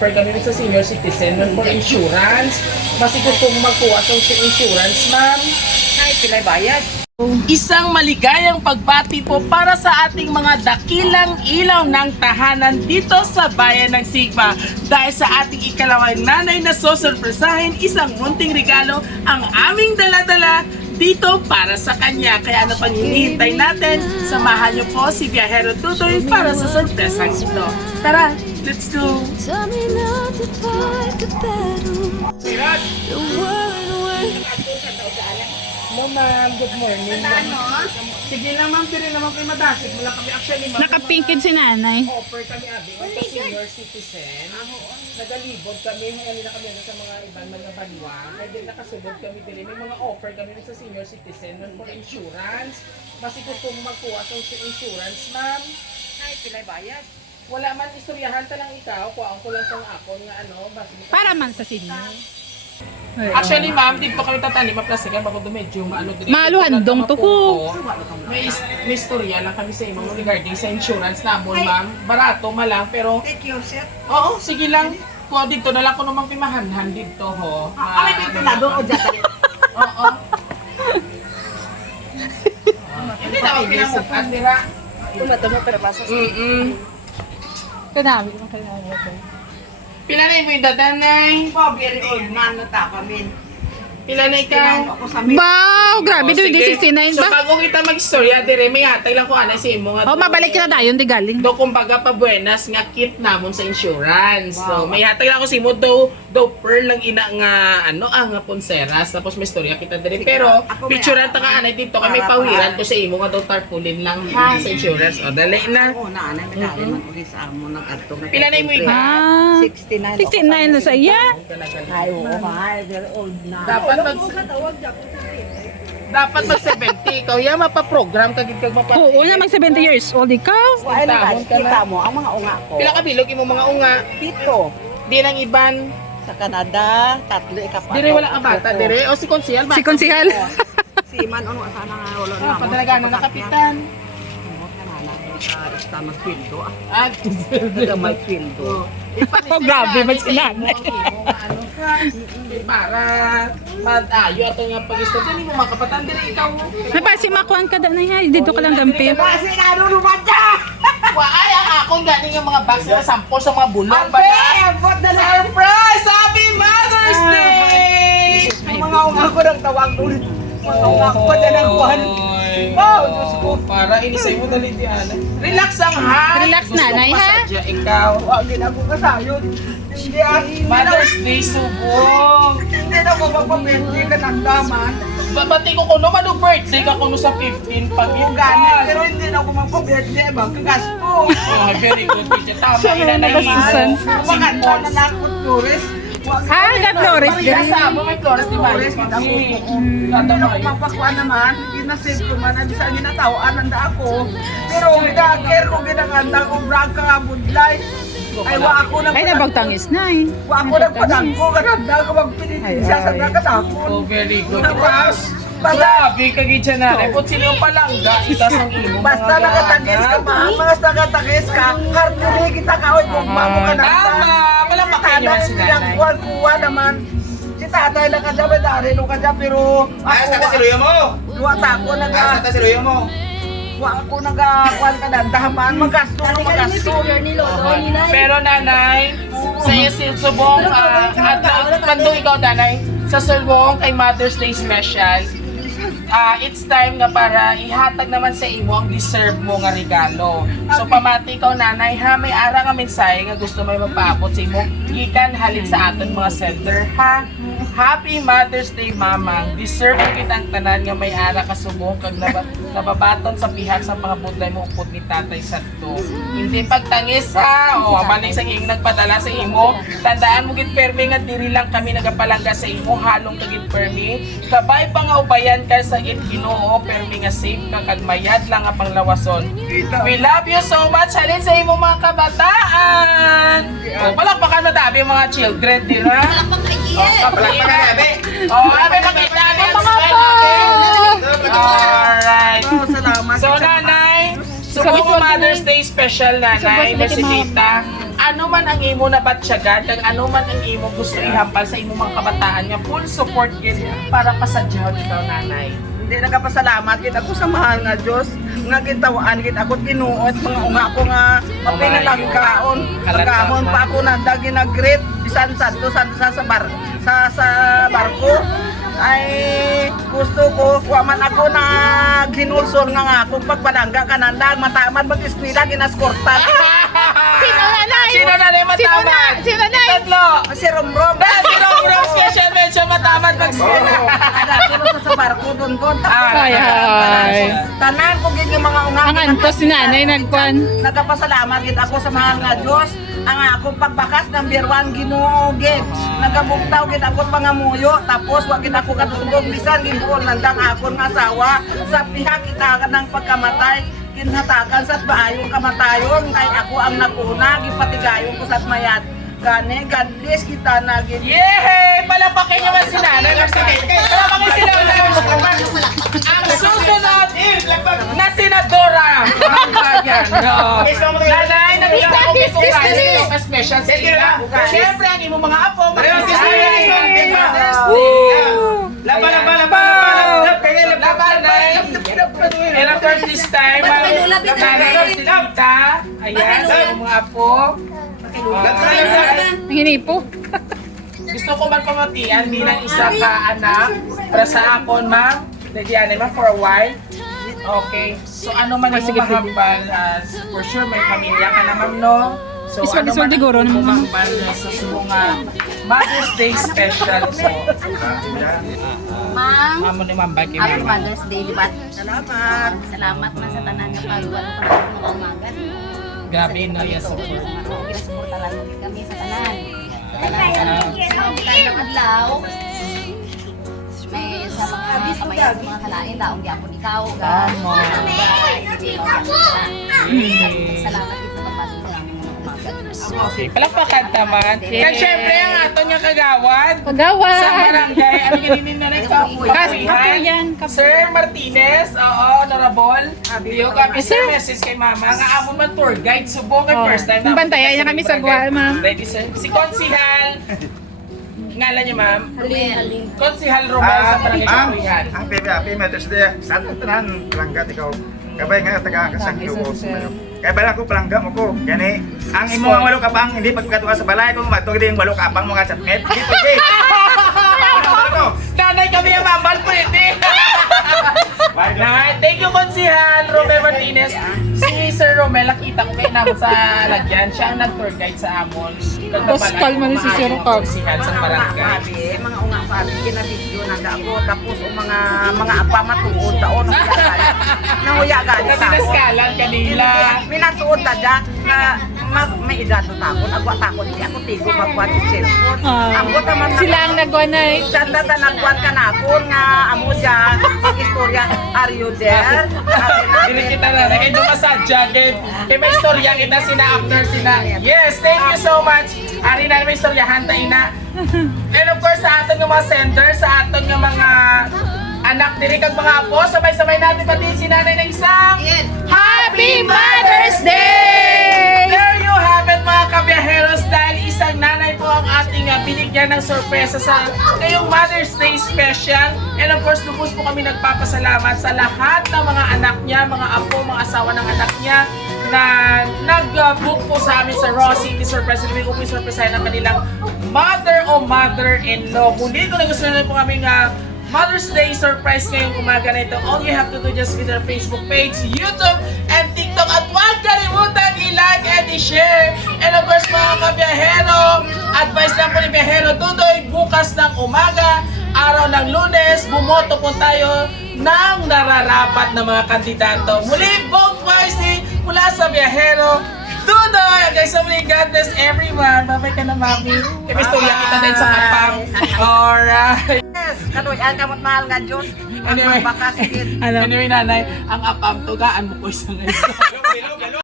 offer kami sa senior citizen for insurance. Masigod kung magkuha sa insurance, ma'am. Ay, pilay bayad. Isang maligayang pagbati po para sa ating mga dakilang ilaw ng tahanan dito sa bayan ng Sigma. Dahil sa ating ikalawang nanay na sosurpresahin, isang munting regalo ang aming daladala dito para sa kanya. Kaya ano pang hinihintay natin? Samahan niyo po si Biyahero Tutoy para sa sorpresang ito. Tara, let's go! Tell me not to fight the battle. Sirat! The world away. Hello ma'am, good morning. Sige lang ma'am, pero naman kayo madasig. Wala kami actually ma'am. Nakapinkid si nanay. Offer kami abi sa senior citizen. Nagalibod kami, ngayon na kami sa mga ibang mga banwa. Kaya din nakasubod kami din. May mga offer kami sa senior citizen for insurance. Masigod kung magkuha sa insurance ma'am. Ay, pilay bayad. Wala man istoryahan ta lang ikaw, kuhaan ko lang tong akon nga ano. Para man sa senior. Actually ma'am, dito kami tatanim maplastikan bago medyo maano din. Maluhandong to ko. May istorya lang kami sa imong regarding sa insurance namon ma'am. Barato malang pero Take your set. oo, sige lang. Ko dito na lang ko namang pimahanhan dito ho. Ay, pinado ko dyan. Oo. Hindi tawag pinamukan dira. Tumatama para pasas. Kanami mo kanami ko. Pila na mo yung dadanay? Po, very old man na ta kami. Pila na ikaw? Ako sa mi. Wow, grabe Oh, do sige. 69 So ba? bago kita mag-istorya dire, may hatay lang ko anay sa imo nga. Oh, mabalik na tayo di galing. Do kumbaga pa buenas nga kit namon sa insurance. So may hatag lang ako si mo do pearl lang ina nga ano nga ponseras tapos may istorya kita dire. Pero Ako may picture ta nga anay dito kay may pawiran ko sa imo nga do tarpaulin lang ha sa insurance. O dali na. Oo, naanay medali man uli sa amo ng kartong. Pila na mo iba? Ah, 69. 69 na sa iya. Ay, oo, ay, very old na. Dapat mag 70 ikaw ya mapaprogram kagid kag mapa. Oo na mag 70 years old ikaw. Ay, Tahon ka na. kita mo, ang mga unga ko. Pila ka bilog imo mga unga? Pito. Di nang iban. Sa Canada, tatlo ikapat. Dire wala ka bata dire o si konsehal ba? Si konsihal. Si man, ano, sana nga, wala na. Padalagan na kapitan. Basta magpildo. Ah, Hindi may pildo. Oh, grabe ba si nanay? Ano ka? Para madayo ato nga pag-istorya. Hindi mo makapatan dire ikaw. Napasi makuan ka daw na nga. Dito ka lang gampi. Kasi naruluman siya! Ay, ang akong galing yung mga box na sample sa mga bulong ba na? Abot na lang! Surprise! Happy Mother's Day! Mga unga ko nang tawag ulit. Mga unga ko pa dyan ang kuhan. Oh, Diyos ko. Para inisay mo dali di Ana. Relax ang ha. Relax, nanay, ha? Gusto ko ikaw. Huwag din ako kasayod. Hindi Mother's Day subong. Hindi na ako magpapirti ka ng daman. Babati ko kuno man birthday ka kuno sa 15 pag Kung ganit, pero hindi na ako magpapirti. Magkagasto. Oh, very good teacher. Tama ina na Susan. Maganda na lang ko tourist. Ah, na Flores Maria din. sa mo may Flores di ba? Flores, hindi ako mapakuha naman. Inasave ko man. Abi sa na tawaan nanda ako. Pero dagger ko ginanganda ko brag ka nga budlay. Ay wa ako nang Ay, nabagtangis na eh. wa ako nagpadangko kananda ko magpinitin siya sa nakatakon. Oh, very good. Grabe ka gidya na. Repot sila yung palangga. Itas ang imo. Basta nakatagis ka pa, basta nakatagis ka, kartuli kita ka, oy, kung mo ka na. Tama! Palamakin niyo man si nanay. Kuha naman. Si tatay na kadya, may dari nung kadya, pero Ayos na si Luyo mo! duwa tako na nga. Ayos na si Luyo mo! Wa ako nagakuan ka na, dahaman, magasto, magasto. Pero nanay, sa iyo subong, at kandong ikaw nanay, sa subong kay Mother's Day special, it's time nga para ihatag naman sa imo ang deserve mo nga regalo. So pamati ikaw nanay ha, may ara nga mensahe nga gusto may mapaabot sa imo. Gikan halik sa aton mga sender ha. Happy Mother's Day mamang. Deserve mo kitang tanan nga may ara ka subong kag nababaton sa pihak sa mga budlay mo upod ni Tatay Sadto. Hindi pagtangis ha. O maning sa iyong nagpadala sa imo. Tandaan mo gid permi nga diri lang kami nagapalangga sa imo halong kagid permi. Kabay pa nga ubayan ka sa Ginoo permi nga safe ka kag mayad lang nga panglawason. We love you so much halin sa imo mga kabataan. O palakpakan na tabi mga children di ba? Palakpakan na gabi! Abe makita ni mga Alright. Oh, salamat. So nanay, subong mo Mother's Day special nanay, Mercedita. ano man ang imo na batsyagan, kag ano man ang imo gusto ihampal sa imo mga kabataan nga full support gid para pasadyaw ikaw nanay. Hindi nagapasalamat gid ako sa mahal nga Dios nga gitawaan gid ako tinuot mga unga ko nga mapinalangkaon pagkamon pa ako nanda ginagreet bisan sadto sa barko ay gusto ko wa man ako na ginulsol nga akong pagpadangga kananda matamad mag-eskwela ginaskortan. Sino nanay? Sino nanay matamad? Sino nanay? Tatlo. Si Romrom. Si Romrom special mention matamad mag-eskwela. Sa barko doon ko. Ay, ay. Tanan ko gid yung mga unga. Ang antos ni nanay nagkuan. Nagapasalamat gid ako sa mahal nga Dios ang akong pagbakas ng birwan Ginoo gid. Nagabugtaw gid ako pangamuyo tapos wa gid ako katulog bisan ginbuon landang akon nga asawa sa piha kita ng pagkamatay kinhatakan sa baayong kamatayon kay ako ang naguna gipatigayon ko sa mayat gani gadlis kita na gid. Yay! Palapakin naman si nanay. Sige, palapakin si nanay. Ang susunod na senadora. Ang bayan. No. Nanay, nabisa ako kay Kumpani yung special sa ila. Siyempre, ang imong mga apo. Laban. Laban, Nay. And of course, this time, nanay si Lita. Ayan, sa imong mga apo. Hinipo. Gusto ko man pamatian bilang isa ka anak para sa akon, ma'am. Nagyan ma'am for a while. Okay. So ano man ang mahambal, for sure may pamilya ka na ma'am, no? So Iswag-iswag diguro ang naman, ma'am. mahambal sa mga Mother's Day special. So, Mang, amo ni ma'am bagay happy ma'am. Mother's Day, libat. Salamat. Salamat man sa tanan nga pagwalo ka ng umaga. Grabe no, yes of So, course. ginasuportahan mo kami sa tanan. Sa tanan adlaw. May sa mga kabayan, sa mga kalain, daong gyapon ikaw. Tama. Salamat dito sa pagwalo ng umaga. Okay, palakpakan naman. Kaya syempre ang ato niya kagawad. Pagawa. Sa barangay, ano ganinin na rin Kapuyan. Sir Martinez, oo, honorable. Diyo kami sir, message kay mama. Nga amon man tour guide, subong kay first time. Ang bantayan niya kami sa guwa, ma'am. Ready sir? Si Konsihal. Ngalan niyo ma'am? Halin. Konsihal Romel sa barangay Kapuyan. Ang Happy Mother's Day sa tanan langgat ikaw. Kabay nga taga kasangyo ko. Kaya bala ko palangga mo ko. Gani ang imo ang walo kabang hindi pagkatuwa sa balay ko matog din walo kabang mga satmet. Dito di. Nanay kami ang mambal pwede. Thank you Konsihal Romel Martinez. Si Sir Romel, nakita ko kayo naman sa lagyan. Siya ang nag-tour guide sa Amon. Pascal man si Sir Cobb. Konsihal sa barangay. Mga unga pabi kinabidyo na ako tapos ang mga apa matuod taon nanguya gali Kasi sa ako. naskalan kanila. Minatuod ta dyan na may edad na takon. Agwa takon hindi ako tigo magkuhan sa cellphone. Amo naman Sila ang nagwanay. Sanda ta nagkuhan ka na ako nga amo dyan mag-istorya. Are you there? Hindi kita na rin. Kaya dumasadya. Kaya may istorya kita sina after sina. Yes, thank you so much. Ari na may istorya. Hantay na. And of course, sa aton ng mga sender, sa aton ng mga anak diri kag mga apo, sabay-sabay natin pati si nanay ng isang Happy Mother's Day! There you have it mga kabiyaheros dahil isang nanay po ang ating binigyan ng sorpresa sa ngayong Mother's Day special. And of course, lubos po kami nagpapasalamat sa lahat ng mga anak niya, mga apo, mga asawa ng anak niya na nag-book po sa amin sa Raw City Surprise. Hindi ko po isurpresahin ang kanilang mother o mother-in-law. Muli ko na gusto na po kami Mother's Day surprise ngayong umaga na ito. All you have to do just visit our Facebook page, YouTube, and TikTok. At huwag kalimutan i-like and i-share. And of course mga kabiyahero, advice lang po ni Biyahero Tudoy, bukas ng umaga, araw ng Lunes, bumoto po tayo ng nararapat na mga kandidato. Muli, vote wisely mula sa Biyahero Tudoy! Guys, so many God bless everyone. Babay ka na, Mami. Kaya istorya kita din sa kapang. Alright. Yes, kanuyan kamot mahal nga Diyos. Anyway, Bakas gid. anyway, nanay, ang apam to gaan mo ko isang isa.